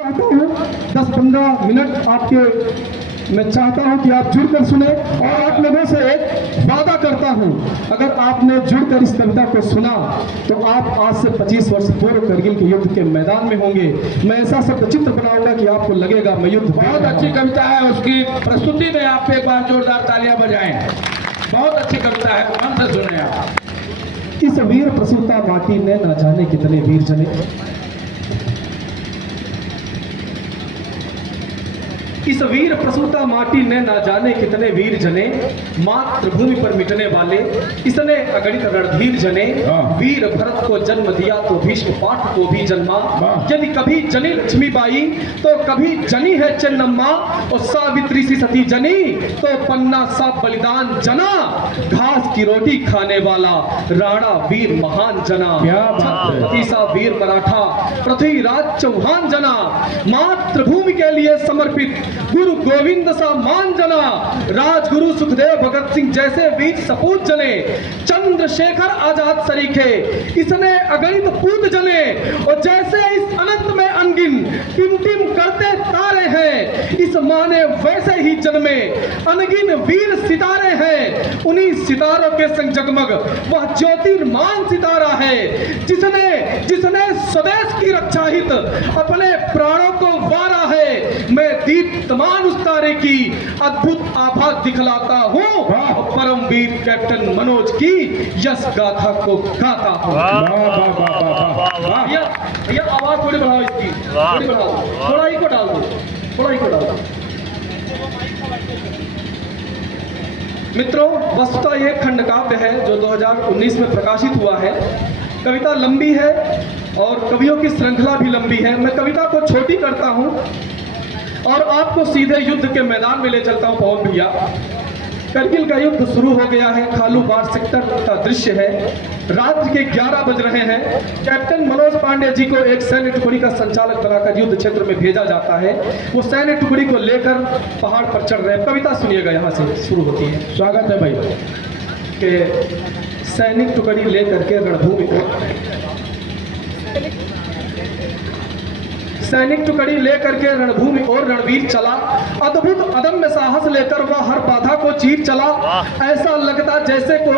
चाहता हूँ 10-15 मिनट आपके मैं चाहता हूँ कि आप जुड़कर सुने और आप लोगों से एक वादा करता हूँ, अगर आपने जुड़कर इस कविता को सुना तो आप आज से 25 वर्ष पूर्व करगिल के युद्ध के मैदान में होंगे। मैं ऐसा शब्द चित्र बनाऊंगा कि आपको लगेगा मैं युद्ध। बहुत अच्छी कविता है, उसकी प्रस्तुति में आप एक बार जोरदार तालियां बजाएं। बहुत अच्छी कविता है, मन से सुने आप। इस वीर प्रसूता माटी ने न जाने कितने वीर जने, इस वीर प्रसूता माटी ने ना जाने कितने वीर जने, मातृभूमि पर मिटने वाले इसने अगणित रणधीर जने। वीर भरत को जन्म दिया तो भीष्म पाठ को भी जन्मा, यदि कभी जनी लक्ष्मीबाई तो कभी जनी है चेन्नम्मा, और सावित्री सी सती जनी तो पन्ना सा बलिदान जना। घास की रोटी खाने वाला राणा वीर महान जना, छत्रपति सा वीर मराठा पृथ्वीराज चौहान जना। मातृभूमि के लिए समर्पित गुरु गोविंद सा मान जना, राजगुरु सुखदेव भगत सिंह जैसे वीर सपूत जने। चंद्रशेखर आजाद सरीखे इसने अगणित पूत जने, और जैसे इस अनंत में अनगिन टिम टिम करते तारे हैं, इस माने वैसे ही जन्मे अनगिन वीर सितारे हैं। उन्हीं सितारों के संग जगमग वह ज्योतिर्मान सितारा है, जिसने जिसने स्वदेश की रक्षा हित अपने प्राणों को वारा है। मैं दीप्तमान उस तारे की अद्भुत आभा दिखलाता हूँ, परमवीर कैप्टन मनोज की यश गाथा को गाता हूँ। भैया आवाज थोड़ी बढ़ाओ, इसकी थोड़ी बढ़ाओ, थोड़ा ही को डाल दो, थोड़ा ही को डाल दो। मित्रों, वस्तुतः ये खंड काव्य है जो 2019 में प्रकाशित हुआ है। कविता लंबी है और कवियों की श्रृंखला भी लंबी है। मैं कविता को छोटी करता हूँ और आपको सीधे युद्ध के मैदान में ले चलता हूँ। पवन भैया, करगिल का युद्ध शुरू हो गया है। खालूबार सेक्टर का दृश्य है। रात्रि के 11 बज रहे हैं। कैप्टन मनोज पांडे जी को एक सैन्य टुकड़ी का संचालक बनाकर युद्ध क्षेत्र में भेजा जाता है। वो सैन्य टुकड़ी को लेकर पहाड़ पर चढ़ रहे हैं। कविता सुनिएगा, यहाँ से शुरू होती है। स्वागत है भाई के सैनिक टुकड़ी लेकर के रणभूमि सैनिक टुकड़ी लेकर के रणभूमि और रणवीर चला। अद्भुत अदम्य साहस लेकर वह हर बाधा को चीर चला। ऐसा लगता जैसे कोई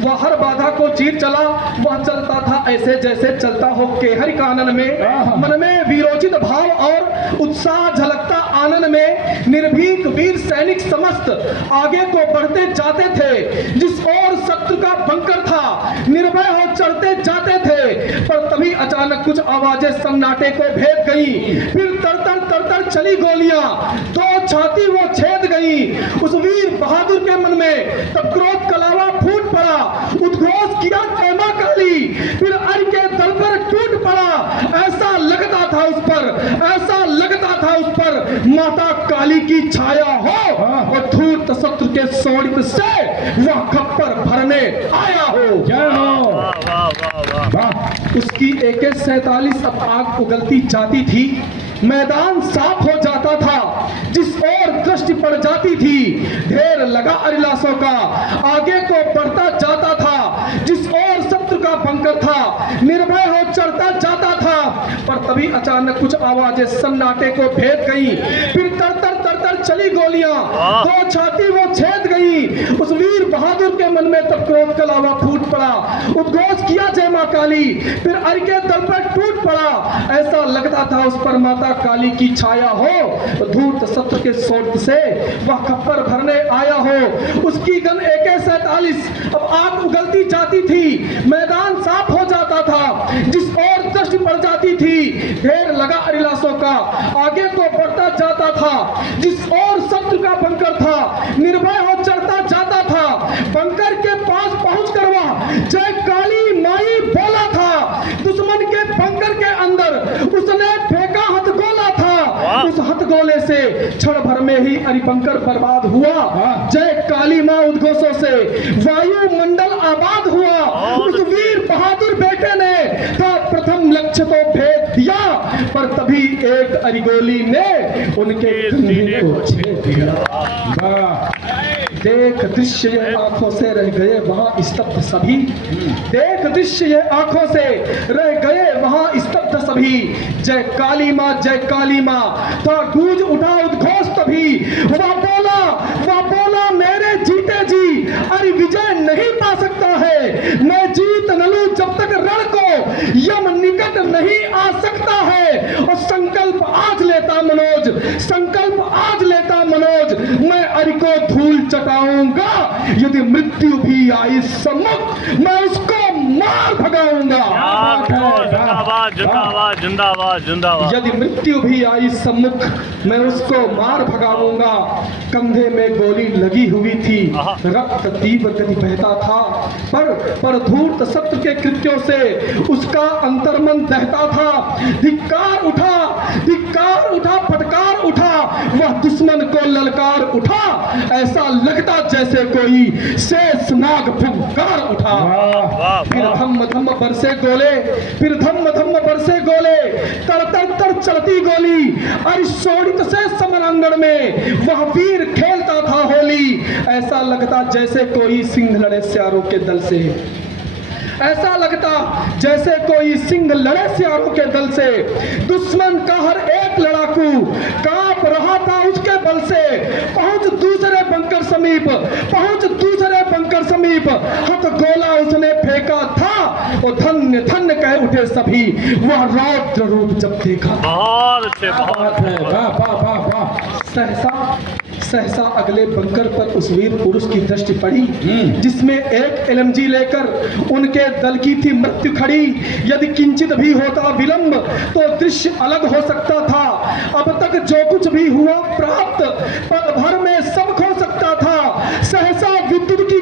वह हर बाधा को चीर चला। वह चलता था ऐसे जैसे चलता हो केहरी कानन में। मन में वीरोचित भाव और उत्साह झलकता आनंद में। निर्भीक वीर सैनिक समस्त आगे को बढ़ते जाते थे। जिस ओर शत्रु का बंकर था निर्भय हो चढ़ते जाते थे। पर तभी अचानक कुछ आवाजें सन्नाटे को भेद गई। फिर तर चली गोलियां, दो छाती वो छेद गई। उस वीर बहादुर के मन में तब क्रोध का लावा फूट पड़ा। उद्घोष किया कैमा काली, फिर अर के दल पर टूट पड़ा। ऐसा लगता था उस पर, ऐसा लगता था उस पर माता काली की छाया हो, और धूर्त शत्रु के शोणित से वह खप्पर भरने आया हो। जय हो। उसकी AK-47 अब आग उगलती जाती थी। मैदान साफ हो जाता था। जिस ओर दृष्टि पड़ जाती थी ढेर लगा अरिलासों का। आगे को बढ़ता जाता था। जिस ओर शत्रु का बंकर था निर्भय हो चढ़ता जाता था। पर तभी अचानक कुछ आवाजें सन्नाटे को भेद गई। फिर तर चली गोलियां, दो छाती वो छेद गई। उस वीर बहादुर के मन में तब क्रोध का लावा फूट पड़ा। उद्घोष किया जय मां काली, फिर अर के दल पर टूट पड़ा। ऐसा लगता था उस पर माता काली की छाया हो। धूर्त शत्रु के शोध से वह खप्पर भरने आया हो। उसकी गन AK-47 अब आग उगलती जाती थी। मैदान साफ हो जाता था। जिस ओर दृष्टि पड़ जाती थी ढेर लगा अरिलासों का। आगे को बढ़ता जाता था। जिस और शत्रु का बंकर था निर्भय हो चढ़ता जाता था। बंकर के पास पहुंचकर वह जय काली माई बोला था। दुश्मन के बंकर के अंदर उसने फेंका हथगोला था। उस हथगोले से क्षण भर में ही अरिबंकर बर्बाद हुआ। जय काली मां उद्घोषों से वायुमंडल आबाद हुआ। उस वीर बहादुर बेटे ने था प्रथम लक्ष्य तो भेद दिया। पर तभी एक अरिगोली ने उनके को छेद दिया। देख दृश्य ये आंखों से रह गए वहां स्तब्ध सभी। देख दृश्य ये आंखों से रह गए वहां स्तब्ध सभी, जय काली माँ था गूंज उठा उद्घोष तभी। वह बोला मेरे जीते जी, अरे विजय नहीं पा सकता है, मैं जीत न लूं जब तक रण को यम निकट नहीं आ सकता है। और संकल्प आज लेता मनोज, मैं अरि को धूल चटाऊंगा, यदि मृत्यु भी आई सम्मुख, मैं उसको मार भगाऊंगा। जिंदाबाद जिंदाबाद जिंदाबाद। यदि मृत्यु भी आई सम्मुख, मैं उसको मार भगाऊंगा। कंधे में गोली लगी हुई थी, रक्त तीव्र गति बहता था, पर धूर्त शत्रु के कृत्यों से उसका अंतर्मन दहता था। धिक्कार उठा फटकार उठा, वह दुश्मन को ललकार उठा, ऐसा लगता जैसे कोई शेषनाग फुंकार उठा। फिर धम धम बरसे गोले, तर चलती गोली, अरे शोणित से समरांगण में वह वीर खेलता था होली। ऐसा लगता जैसे कोई सिंह लड़े सियारों के दल से, ऐसा लगता जैसे कोई सिंह लड़े सियारों के दल से। दुश्मन का हर एक लड़ाकू कांप रहा था उसके बल से। पहुंच दूसरे बंकर समीप, हथ गोला उसने फेंका था, और धन्य धन्य कह उठे सभी, वह रौद्र रूप जब देखा। बहुत अच्छे, बहुत है, वाह। सहसा अगले बंकर पर उस वीर पुरुष की दृष्टि पड़ी, जिसमें एक एलएमजी लेकर उनके दल की थी मृत्यु खड़ी। यदि किंचित भी होता विलंब तो दृश्य अलग हो सकता था। अब तक जो कुछ भी हुआ प्राप्त, पल भर में सब खो सकता था। सहसा विद्युत की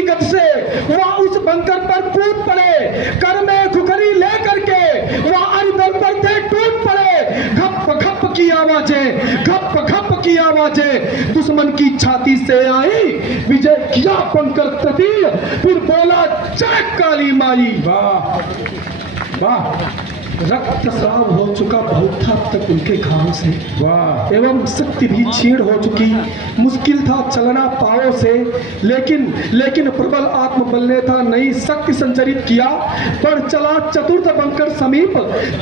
गति से वह उस बंकर पर कूद पड़े, कर में खुखरी लेकर के वह अरिदल पर थे टूट पड़े। घप की आवाजें दुश्मन की छाती से आई, विजय किया बंकर तृतीय, फिर बोला जय काली माई। वाह। रक्तस्राव हो चुका बहुत था तक उनके घाव से, वाह। एवं शक्ति भी क्षीण हो चुकी, मुश्किल था चलना पांवों से, लेकिन प्रबल आत्मबल ने था नई शक्ति संचरित किया। पर चला चतुर्थ बंकर समीप,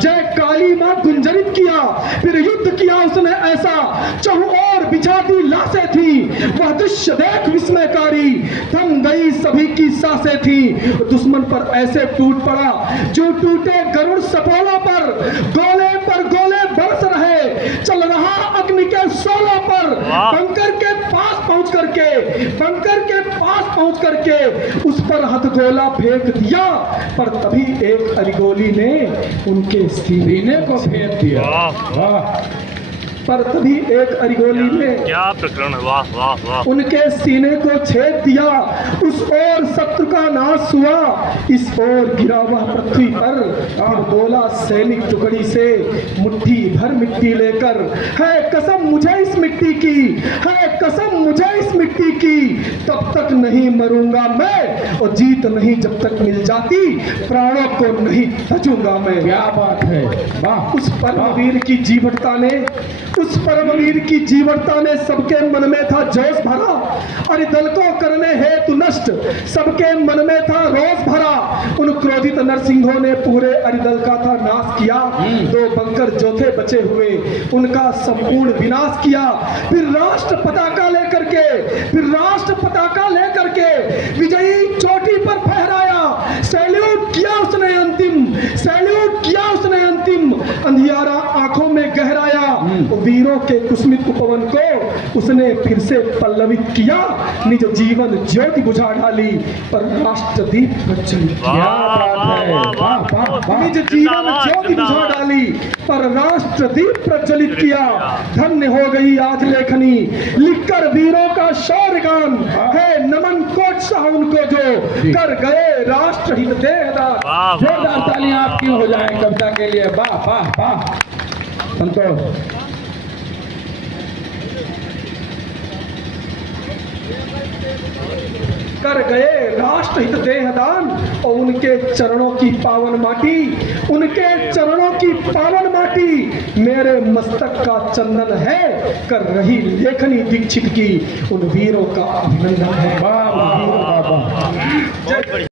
जय काली मां गुंजरित किया। फिर युद्ध किया उसने ऐसा, चहुओर बिछाती लाशें थी, वह दृश्य देख विस्मयकारी, थम गई सभी की सांसें थी। दुश्मन पर ऐसे टूट पड़ा जो टूटे गरुड़ सपोलों पर गोले बरस रहे, चल रहा अग्नि के शोलों पर। बंकर के पास पहुंच करके उस पर हथगोला फेंक दिया, पर तभी एक अरिगोली ने उनके सीने को फेंक दिया। क्या प्रकरण, वाह। उनके सीने को छेद दिया। उस ओर शत्रु का नाश हुआ, इस ओर गिरा वह पृथ्वी पर। फिर बोला सैनिक टुकड़ी से मुट्ठी भर मिट्टी लेकर, है कसम मुझे इस मिट्टी की, तब तक नहीं मरूंगा मैं, और जीत नहीं जब तक मिल जाती, प्राणों को नहीं तजूंगा मैं। क्या बात है, वाह। उस परमवीर की जीवटता ने सबके मन में था जोश भरा, अरे दल को करने हेतु नष्ट सबके मन में था रोष भरा। उन क्रोधित नरसिंहों ने पूरे अरिदल का था नाश किया। 2 बंकर जो थे बचे हुए उनका संपूर्ण विनाश किया। फिर राष्ट्र पताका लेकर के विजयी चोटी पर फहराया। सैल्यूट किया उसने अंतिम, अंधियारा आंखों में गहराया। वीरों के कुस्मित उपवन को उसने फिर से पल्लवित किया, निज जीवन ज्योति बुझा डाली, पर राष्ट्रदीप प्रज्वलित किया। निज जीवन ज्योति बुझा डाली, पर राष्ट्रदीप प्रज्वलित किया। धन्य हो गई आज लेखनी लिखकर वीरों का शौर्यगान, है नमन कोट शाह उनको जो कर गए राष्ट्रहित देहदार। जोरदार तालियां आपकी हो जाए कविता के लिए, वाह। संतोष। कर गए राष्ट्रहित देहदान, और उनके चरणों की पावन माटी मेरे मस्तक का चंदन है। कर रही लेखनी दीक्षित की उन वीरों का अभिनंदन है। बहुत बढ़िया।